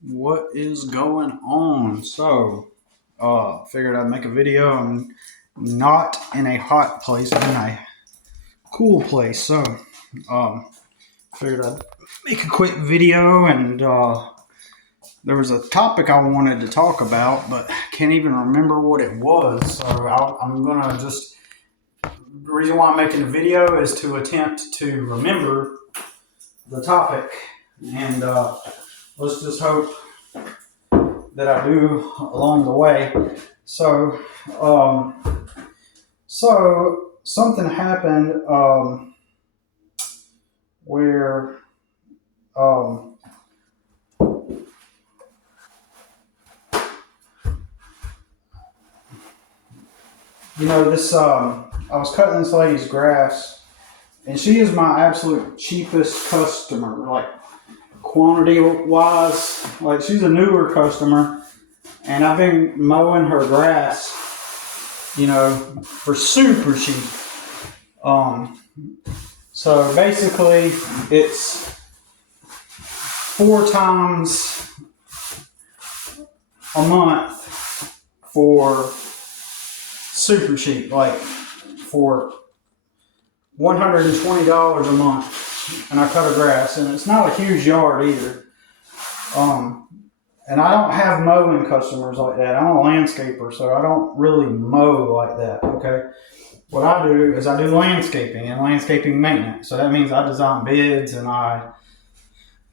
What is going on? Figured I'd make a video. I'm not in a hot place, I'm in a cool place. Um, Figured I'd make a quick video, and there was a topic I wanted to talk about, but I can't even remember what it was. I'm gonna just. The reason why I'm making a video is to attempt to remember the topic, and let's just hope that I do along the way. So, um, so something happened where um, this. I was cutting this lady's grass, and she is my absolute cheapest customer, like quantity wise. Like, she's a newer customer, and I've been mowing her grass, for super cheap. So basically, it's 4 times a month for super cheap, like for $120 a month, and I cut her grass, and it's not a huge yard either. And I don't have mowing customers like that. I'm a landscaper, so I don't really mow like that. Okay. What I do is I do landscaping and landscaping maintenance. So that means I design beds and I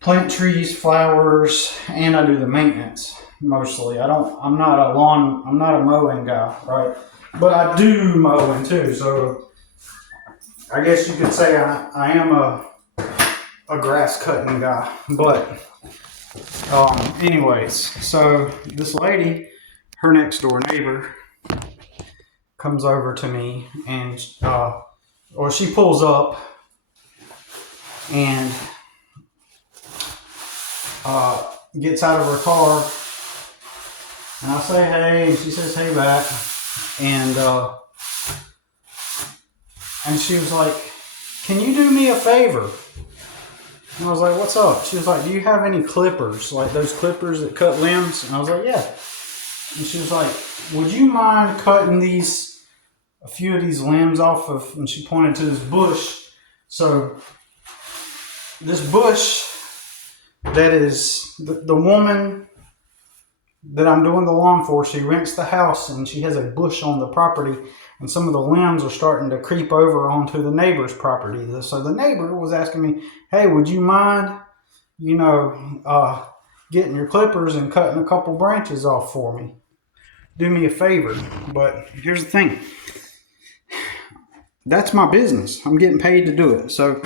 plant trees, flowers, and I do the maintenance mostly. I'm not a mowing guy, right? But I do mowing too. So I guess you could say I am a grass cutting guy. But anyways, so this lady, her next door neighbor, comes over to me, and or she pulls up and gets out of her car, and I say hey, and she says hey back, and she was like, "Can you do me a favor?" And I was like, "What's up?" She was like, "Do you have any clippers, like those clippers that cut limbs?" And I was like, "Yeah." And she was like, "Would you mind cutting a few of these limbs off of," and she pointed to this bush. So this bush, that is the woman that I'm doing the lawn for, she rents the house, and she has a bush on the property, and some of the limbs are starting to creep over onto the neighbor's property. So the neighbor was asking me, "Hey, would you mind, getting your clippers and cutting a couple branches off for me? Do me a favor." But here's the thing. That's my business. I'm getting paid to do it. So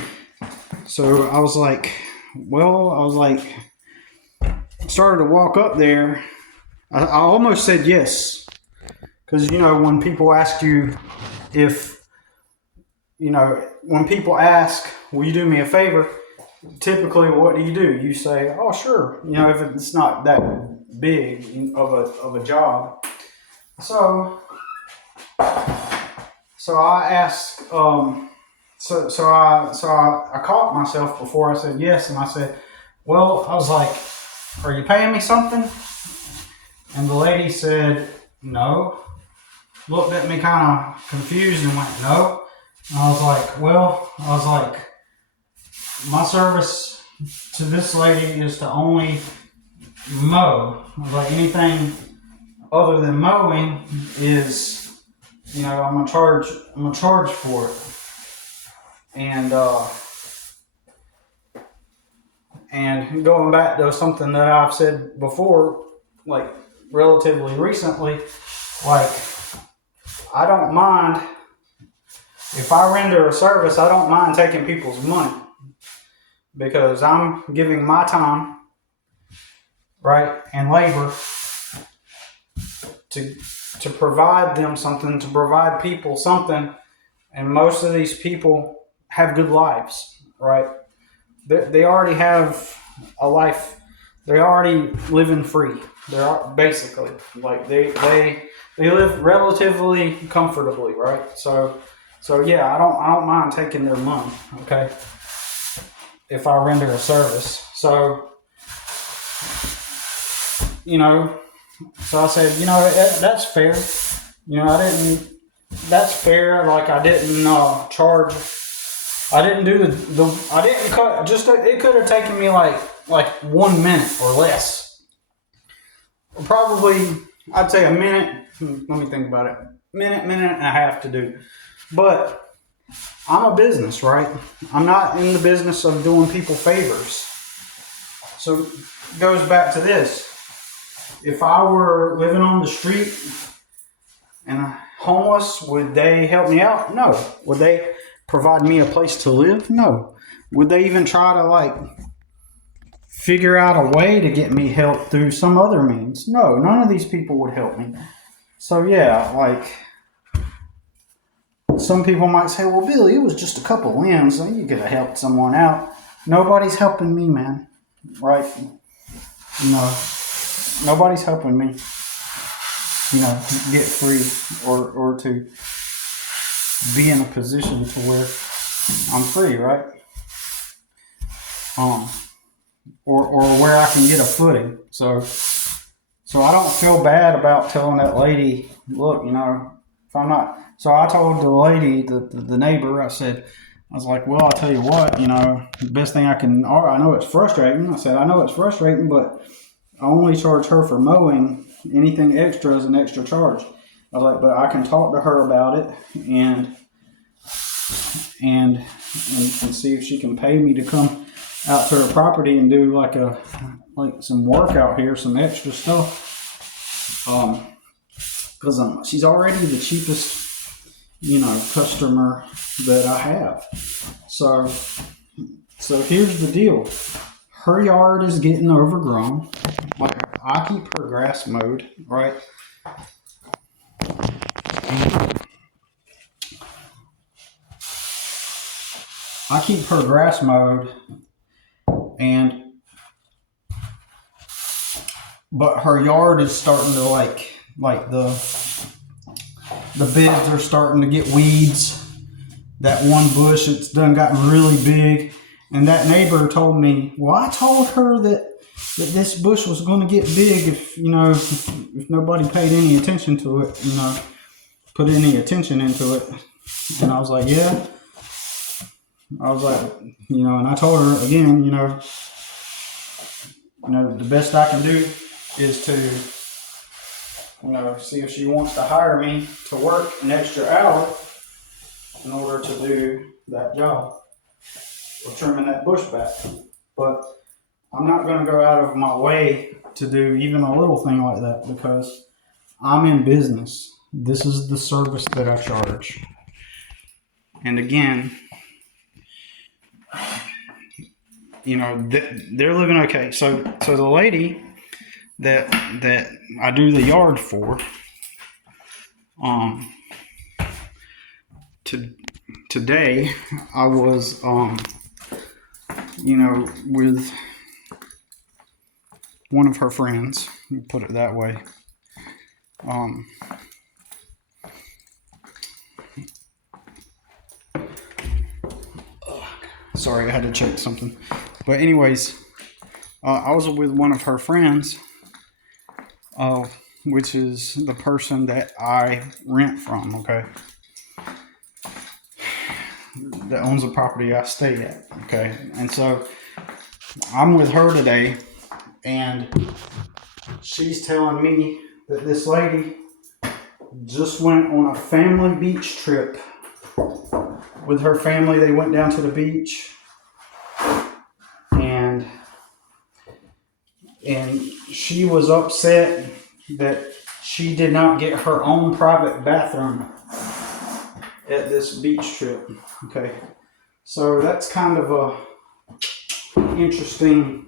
I was like, started to walk up there. I almost said yes. Because, when people ask you when people ask, "Will you do me a favor?" Typically, what do? You say, "Oh, sure." If it's not that big of a job. So I asked, I caught myself before I said yes, and I said, "Well," I was like, "Are you paying me something?" And the lady said, "No." Looked at me kind of confused and went, "No." And I was like, "My service to this lady is to only mow." I was like, "Anything other than mowing is, I'm gonna charge for it." And going back to something that I've said before, like relatively recently, like, I don't mind if I render a service. I don't mind taking people's money, because I'm giving my time, right, and labor to provide them something, to provide people something. And most of these people have good lives, right? They already have a life. They're already living free. They're basically like they live relatively comfortably, right? So yeah, I don't mind taking their money, okay, if I render a service. So you know, so I said, that's fair. That's fair. Like, I didn't charge. I didn't do I didn't cut, it could have taken me like 1 minute or less. Probably, I'd say a minute. Let me think about it. Minute and a half to do. But I'm a business, right? I'm not in the business of doing people favors. So it goes back to this. If I were living on the street and homeless, would they help me out? No. Would they provide me a place to live? No. Would they even try to figure out a way to get me help through some other means? No. None of these people would help me. So yeah, some people might say, well, Billy, it was just a couple limbs. You could have helped someone out. Nobody's helping me, man. Right? No. Nobody's helping me, get free or to be in a position to where I'm free, right? Or where I can get a footing. So I don't feel bad about telling that lady, look, if I'm not. So I told the lady, the neighbor, I was like, well, I'll tell you what, the best thing I know it's frustrating. I said, I know it's frustrating, but I only charge her for mowing. Anything extra is an extra charge. I was like, but I can talk to her about it and see if she can pay me to come out to her property and do some work out here, some extra stuff. Because she's already the cheapest, customer that I have. So here's the deal. Her yard is getting overgrown. I keep her grass mowed, right? I keep her grass mowed, but her yard is starting to the beds are starting to get weeds. That one bush, it's done gotten really big. And that neighbor told me, well, I told her that this bush was going to get big if nobody paid any attention to it, put any attention into it. And I was like, yeah. I was like, and I told her again, the best I can do is to, see if she wants to hire me to work an extra hour in order to do that job of trimming that bush back. But I'm not going to go out of my way to do even a little thing like that because I'm in business. This is the service that I charge. And again, they're living okay. So the lady that I do the yard for, today I was with one of her friends, put it that way. Sorry, I had to check something. But anyways, I was with one of her friends, which is the person that I rent from, okay? That owns the property I stay at, okay? And so I'm with her today, and she's telling me that this lady just went on a family beach trip with her family. They went down to the beach, and she was upset that she did not get her own private bathroom at this beach trip. Okay, so that's kind of a interesting,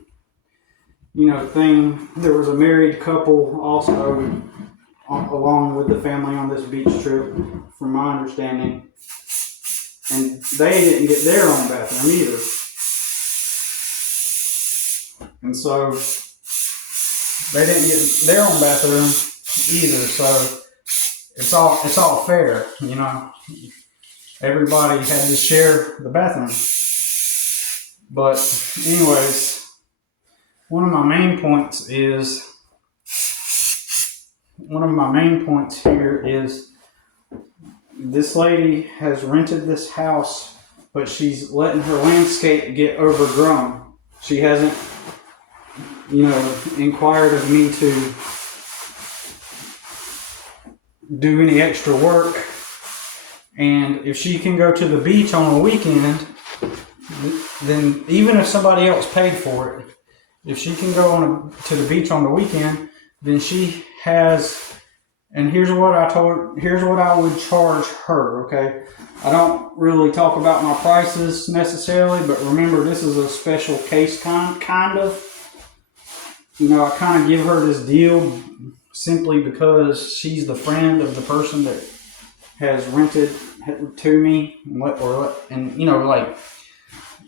thing. There was a married couple also along with the family on this beach trip, from my understanding, and they didn't get their own bathroom either. And so they didn't get their own bathroom either. So it's all fair, Everybody had to share the bathroom. But anyways, one of my main points is one of my main points here is this lady has rented this house, but she's letting her landscape get overgrown. She hasn't, inquired of me to do any extra work. And if she can go to the beach on a weekend, then even if somebody else paid for it, if she can go to the beach on the weekend, then she has. And here's what I would charge her. Okay, I don't really talk about my prices necessarily, but remember, this is a special case kind of. I kind of give her this deal simply because she's the friend of the person that has rented to me, and like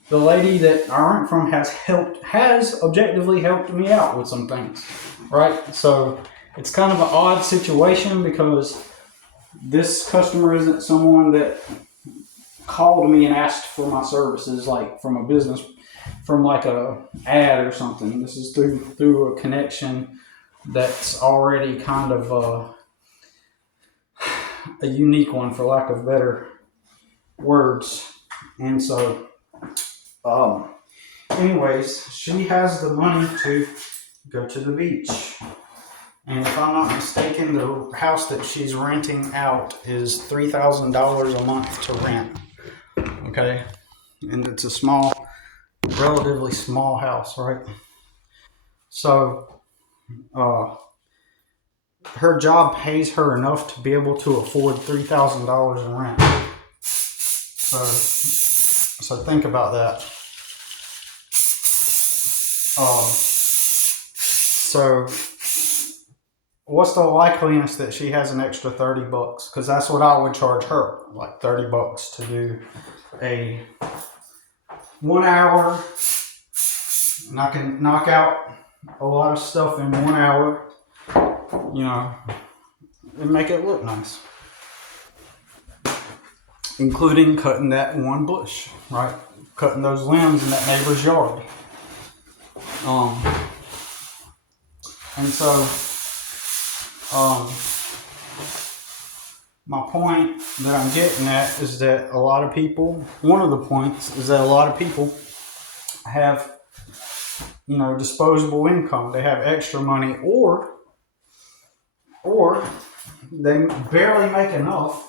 the lady that I rent from has objectively helped me out with some things, right? So it's kind of an odd situation because this customer isn't someone that called me and asked for my services like from a business, from like a ad or something. This is through a connection that's already kind of a unique one, for lack of better words. And so, anyways, she has the money to go to the beach. And if I'm not mistaken, the house that she's renting out is $3,000 a month to rent. Okay? And it's a relatively small house, right? So, her job pays her enough to be able to afford $3,000 in rent. So think about that. So what's the likeliness that she has an extra $30? Because that's what I would charge her, like $30 to do a 1 hour, and I can knock out a lot of stuff in 1 hour, and make it look nice, including cutting that one bush, right? Cutting those limbs in that neighbor's yard. And so, my point that I'm getting at is that one of the points is that a lot of people have, disposable income. They have extra money, or they barely make enough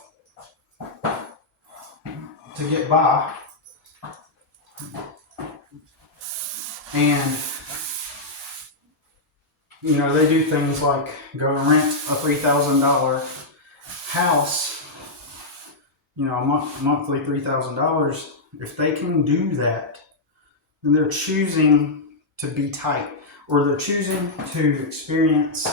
to get by. And, they do things like go rent a $3,000 house, monthly $3,000. If they can do that, then they're choosing to be tight, or they're choosing to experience.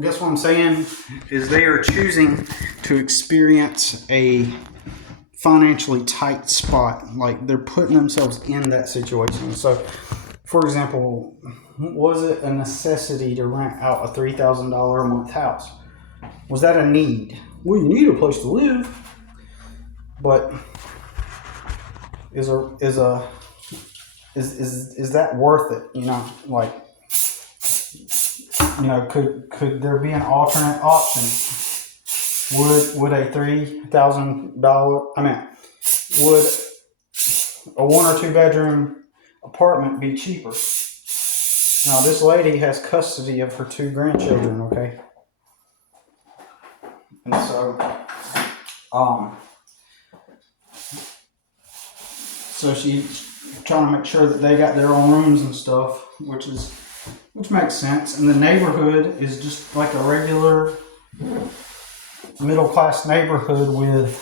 Guess what I'm saying is they are choosing to experience a financially tight spot. Like they're putting themselves in that situation. So, for example, was it a necessity to rent out a $3,000 a month house? Was that a need? Well, you need a place to live, but is that worth it? Could there be an alternate option? Would a $3,000? Would a 1 or 2 bedroom apartment be cheaper? Now, this lady has custody of her 2 grandchildren. Okay, and so she's trying to make sure that they got their own rooms and stuff, which makes sense. And the neighborhood is just like a regular middle class neighborhood with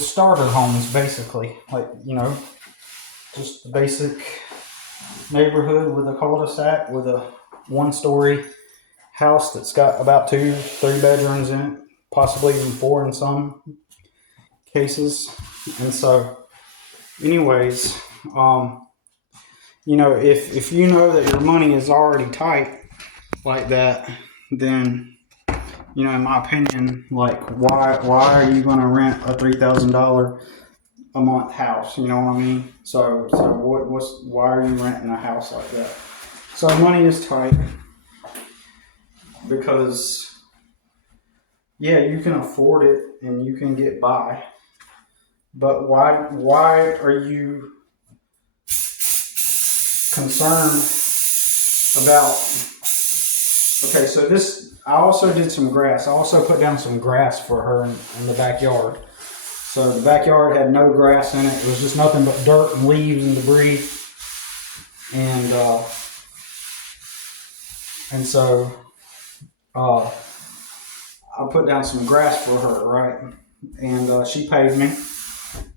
starter homes, basically. Like, just basic neighborhood with a cul-de-sac with a 1-story house that's got about 2-3 bedrooms in it, possibly even 4 in some cases. And so, anyways, if you know that your money is already tight like that, then, in my opinion, like why are you going to rent a $3,000 a month house? You know what I mean? So why are you renting a house like that? So money is tight. because yeah, you can afford it and you can get by. But why are you concerned about? Okay, so this, I also did some grass. I also put down some grass for her in the backyard. So the backyard had no grass in it. It was just nothing but dirt and leaves and debris. And so I put down some grass for her, right? And she paid me.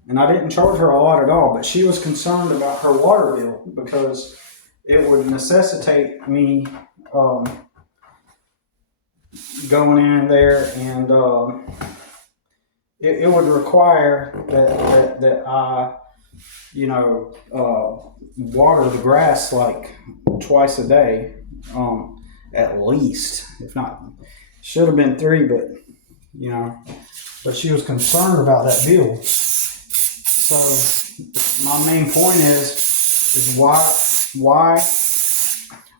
And I didn't charge her a lot at all, but she was concerned about her water bill because it would necessitate me going in there, and it would require that I, water the grass like twice a day, at least. If not, should have been 3, but but she was concerned about that bill. So my main point is why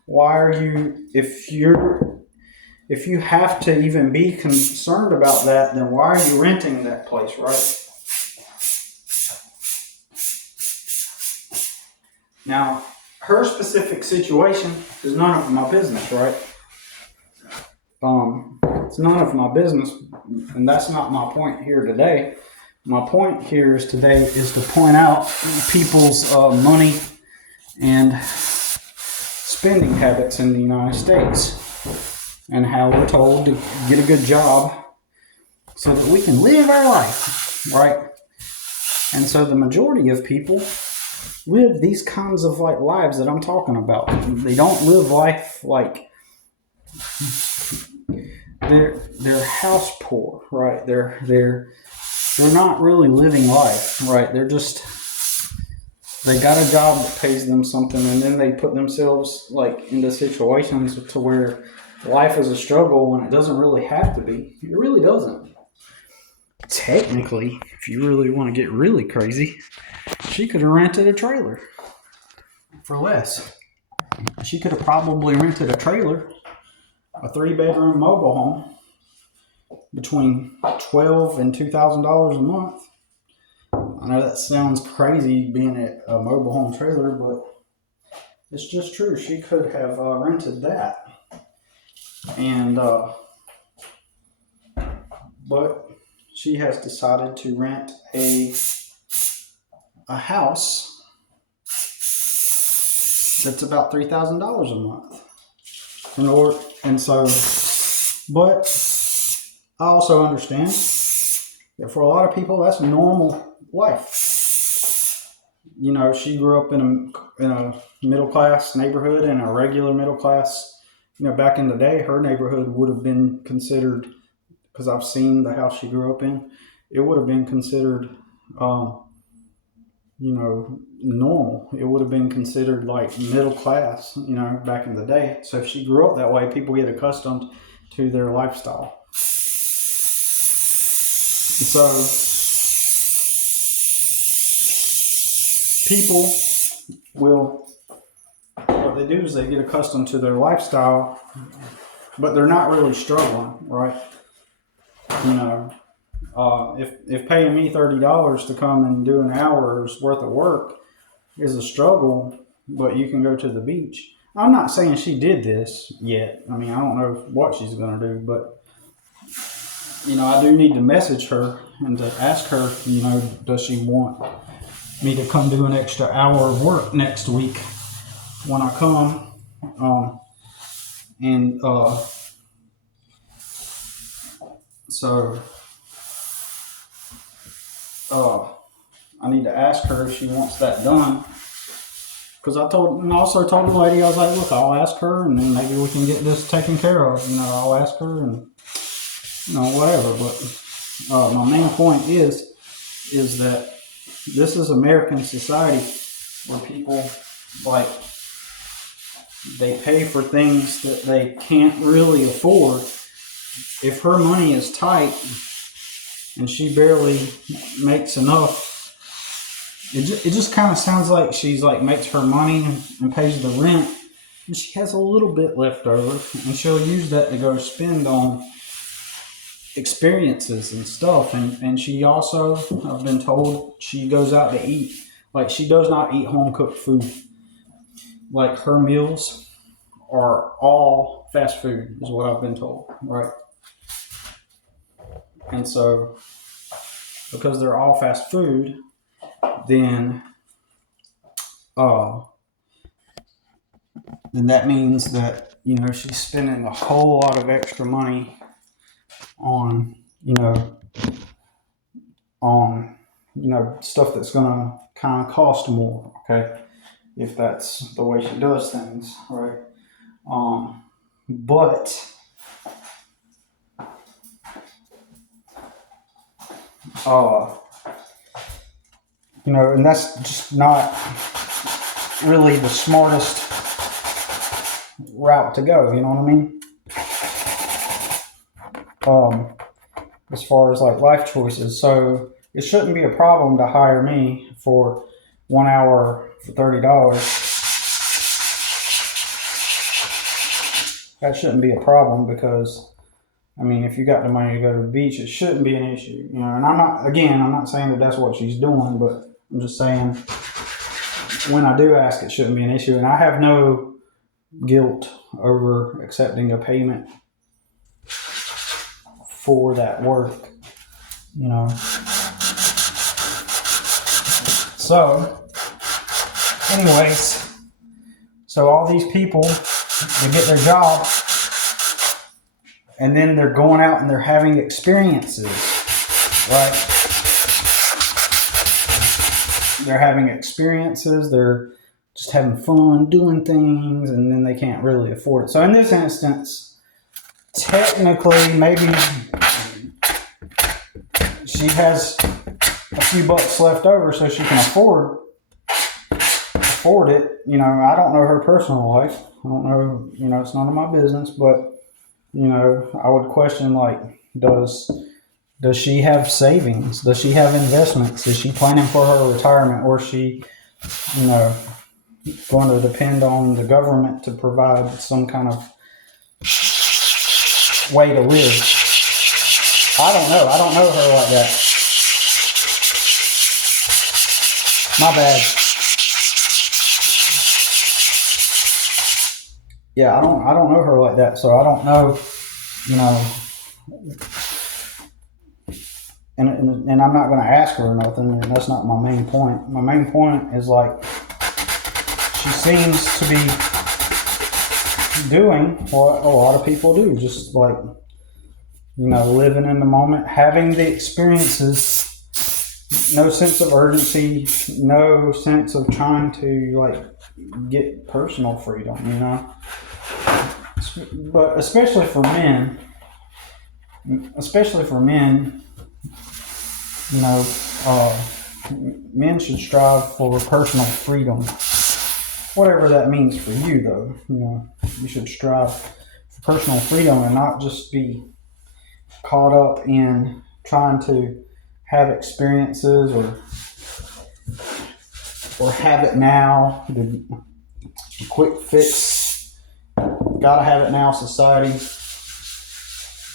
are you, if you have to even be concerned about that, then why are you renting that place, right? Now, her specific situation is none of my business, right? It's none of my business, and that's not my point here today. My point here today is to point out people's money and spending habits in the United States, and how we're told to get a good job so that we can live our life, right? And so the majority of people live these kinds of like lives that I'm talking about. They don't live life like they're house poor, right? They're not really living life, right? They got a job that pays them something, and then they put themselves like into situations to where life is a struggle when it doesn't really have to be. It really doesn't. Technically, if you really want to get really crazy, she could have rented a trailer for less. She could have probably rented a trailer, a 3-bedroom mobile home, between $1,200 and $2,000 a month. I know that sounds crazy being a mobile home trailer, but it's just true. She could have rented that. And but she has decided to rent a house that's about $3,000 a month. And so, but I also understand that for a lot of people, that's normal life. She grew up in a middle class neighborhood, and a regular middle class. Back in the day, her neighborhood would have been considered, because I've seen the house she grew up in, it would have been considered, normal. It would have been considered like middle class, back in the day. So if she grew up that way, people get accustomed to their lifestyle. And so people what they do is they get accustomed to their lifestyle, but they're not really struggling, right? If paying me $30 to come and do an hour's worth of work is a struggle, but you can go to the beach. I'm not saying she did this yet. I mean, I don't know what she's going to do, but I do need to message her and to ask her, does she want me to come do an extra hour of work next week when I come? So I need to ask her if she wants that done. Because I also told the lady, I was like, look, I'll ask her, and then maybe we can get this taken care of. I'll ask her, and whatever. But my main point is that this is American society, where people they pay for things that they can't really afford. If her money is tight and she barely makes enough, it just kind of sounds like she's makes her money and pays the rent, and she has a little bit left over, and she'll use that to go spend on experiences and stuff. And she also, I've been told, she goes out to eat. Like, she does not eat home cooked food. Like, her meals are all fast food, is what I've been told, right? And so, because they're all fast food, then uh, then that means that, she's spending a whole lot of extra money on stuff that's gonna kind of cost more. Okay, if that's the way she does things, right? But and that's just not really the smartest route to go. You know what I mean? As far as like life choices, so it shouldn't be a problem to hire me for 1 hour for $30. That shouldn't be a problem because, I mean, if you got the money to go to the beach, it shouldn't be an issue. And I'm not saying that that's what she's doing, but I'm just saying when I do ask, it shouldn't be an issue. And I have no guilt over accepting a payment for that work, So, anyways, so all these people, they get their job, and then they're going out and they're having experiences, right? They're having experiences, they're just having fun, doing things, and then they can't really afford it. So in this instance, technically, maybe she has a few bucks left over so she can afford it. I don't know her personal life. I don't know, it's none of my business, but, I would question, like, does she have savings? Does she have investments? Is she planning for her retirement? Or is she, going to depend on the government to provide some kind of way to live? I don't know. I don't know her like that. My bad. Yeah, I don't know her like that, so I don't know, and I'm not going to ask her or nothing, and that's not my main point. My main point is, like, she seems to be doing what a lot of people do, just like, living in the moment, having the experiences, no sense of urgency, no sense of trying to, like, get personal freedom, But especially for men, men should strive for personal freedom. Whatever that means for you, though, you should strive for personal freedom and not just be caught up in trying to have experiences or have it now. The quick fix, gotta have it now society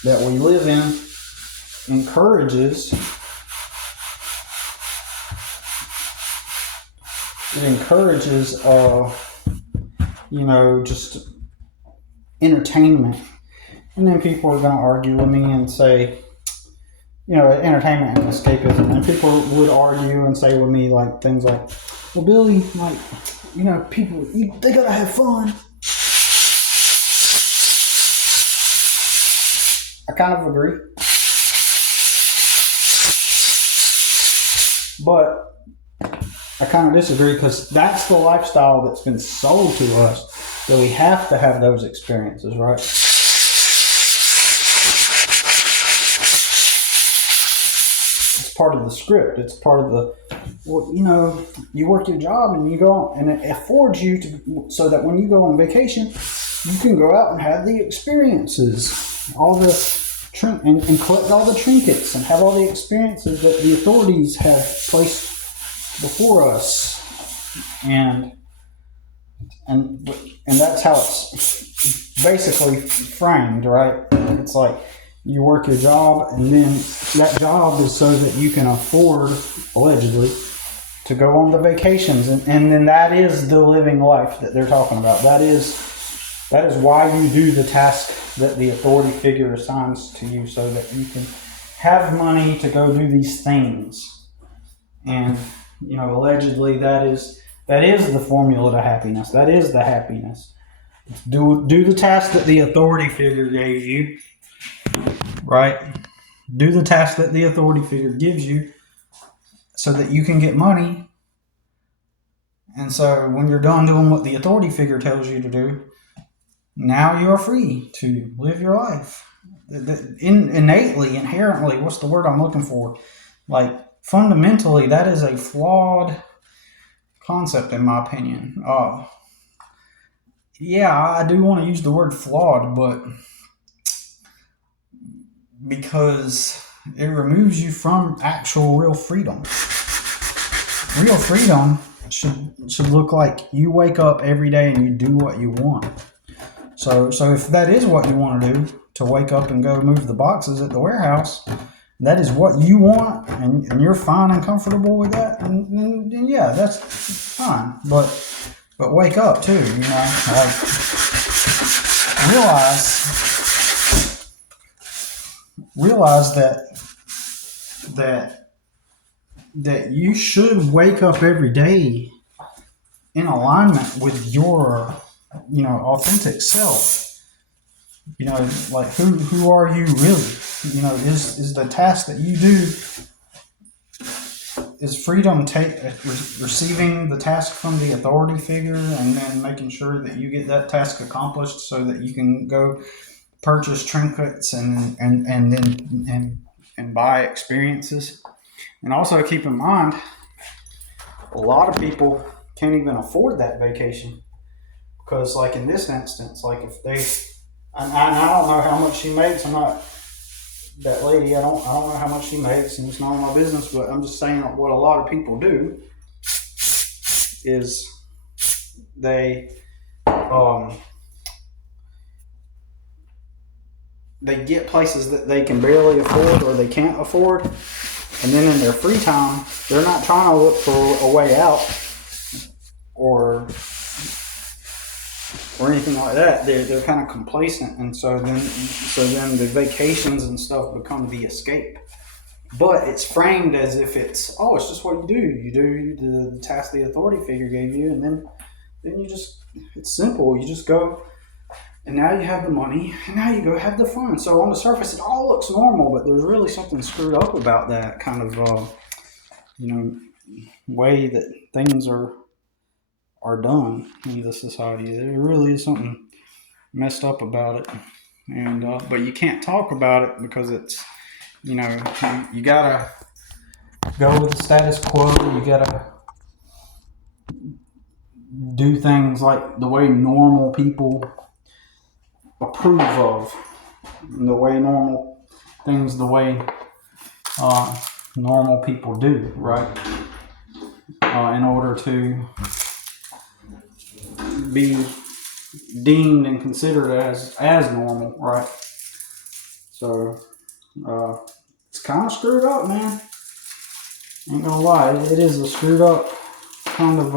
that we live in encourages just entertainment. And then people are going to argue with me and say, entertainment and escapism. And people would argue and say with me, like, things like, well, Billy, like, people, they got to have fun. I kind of agree. But I kind of disagree, because that's the lifestyle that's been sold to us, that we have to have those experiences, right? It's part of the script. It's part of the, you work your job and you go, and it affords you to, so that when you go on vacation, you can go out and have the experiences, and collect all the trinkets and have all the experiences that the authorities have placed before us. And and that's how it's basically framed, right? It's like you work your job, and then that job is so that you can afford, allegedly, to go on the vacations, and then that is the living life that they're talking about. That is why you do the task that the authority figure assigns to you, so that you can have money to go do these things. And allegedly, that is the formula to happiness. That is the happiness. Do the task that the authority figure gave you, right? Do the task that the authority figure gives you, so that you can get money. And so when you're done doing what the authority figure tells you to do, now you are free to live your life. Innately, inherently, what's the word I'm looking for? Like, fundamentally, that is a flawed concept, in my opinion. Yeah, I do want to use the word flawed, but because it removes you from actual real freedom. Real freedom should look like you wake up every day and you do what you want. So if that is what you want to do, to wake up and go move the boxes at the warehouse, that is what you want, and you're fine and comfortable with that, and yeah, that's fine. But wake up too, like realize that you should wake up every day in alignment with your authentic self. Like who are you really? Is the task that you do, is freedom receiving the task from the authority figure and then making sure that you get that task accomplished so that you can go purchase trinkets and buy experiences. And also keep in mind, a lot of people can't even afford that vacation, because like in this instance, like if they, and I don't know how much she makes. I'm not that lady. I don't know how much she makes, and it's none of my business. But I'm just saying what a lot of people do is they get places that they can barely afford or they can't afford, and then in their free time, they're not trying to look for a way out or anything like that. They're kind of complacent, and so then the vacations and stuff become the escape. But it's framed as if it's just what you do. You do the task the authority figure gave you, and then you just, it's simple. You just go, and now you have the money, and now you go have the fun. So on the surface, it all looks normal, but there's really something screwed up about that kind of way that things are done in the society. There really is something messed up about it, and but you can't talk about it because it's you gotta go with the status quo. You gotta do things like the way normal people approve of, and the way normal people do, right? In order to be deemed and considered as normal, right? So it's kind of screwed up, man. Ain't gonna lie, it is a screwed up kind of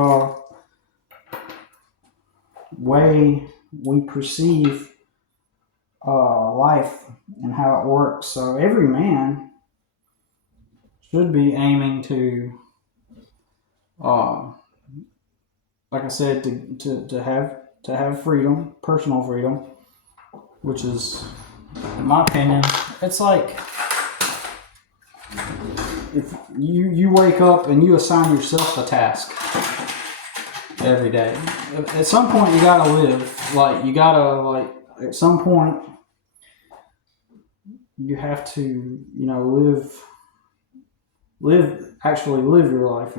way we perceive life and how it works. So every man should be aiming to, like I said, to have freedom, personal freedom, which is, in my opinion, it's like if you wake up and you assign yourself a task every day. At some point, you gotta live. At some point, you have to, actually live your life.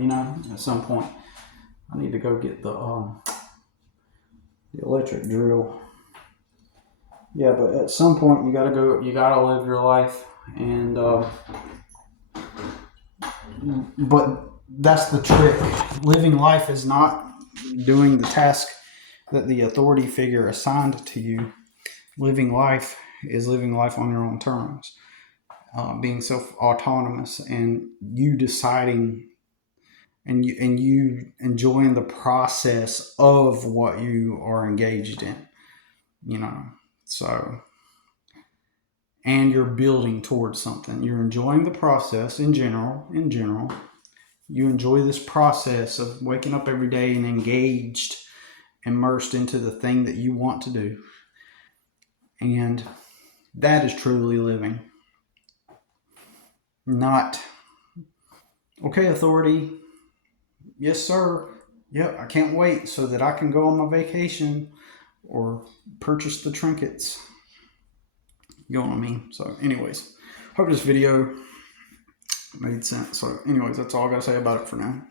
At some point, I need to go get the electric drill. Yeah, but at some point, you gotta live your life, and but that's the trick. Living life is not doing the task that the authority figure assigned to you living life is living life on your own terms, being self-autonomous, and you deciding and you enjoying the process of what you are engaged in, you know. So, and you're building towards something. You're enjoying the process in general. You enjoy this process of waking up every day and engaged, immersed into the thing that you want to do. And that is truly living. Not, okay, authority, yes, sir. Yep, I can't wait so that I can go on my vacation or purchase the trinkets. You know what I mean? So, anyways, hope this video made sense. So, anyways, that's all I got to say about it for now.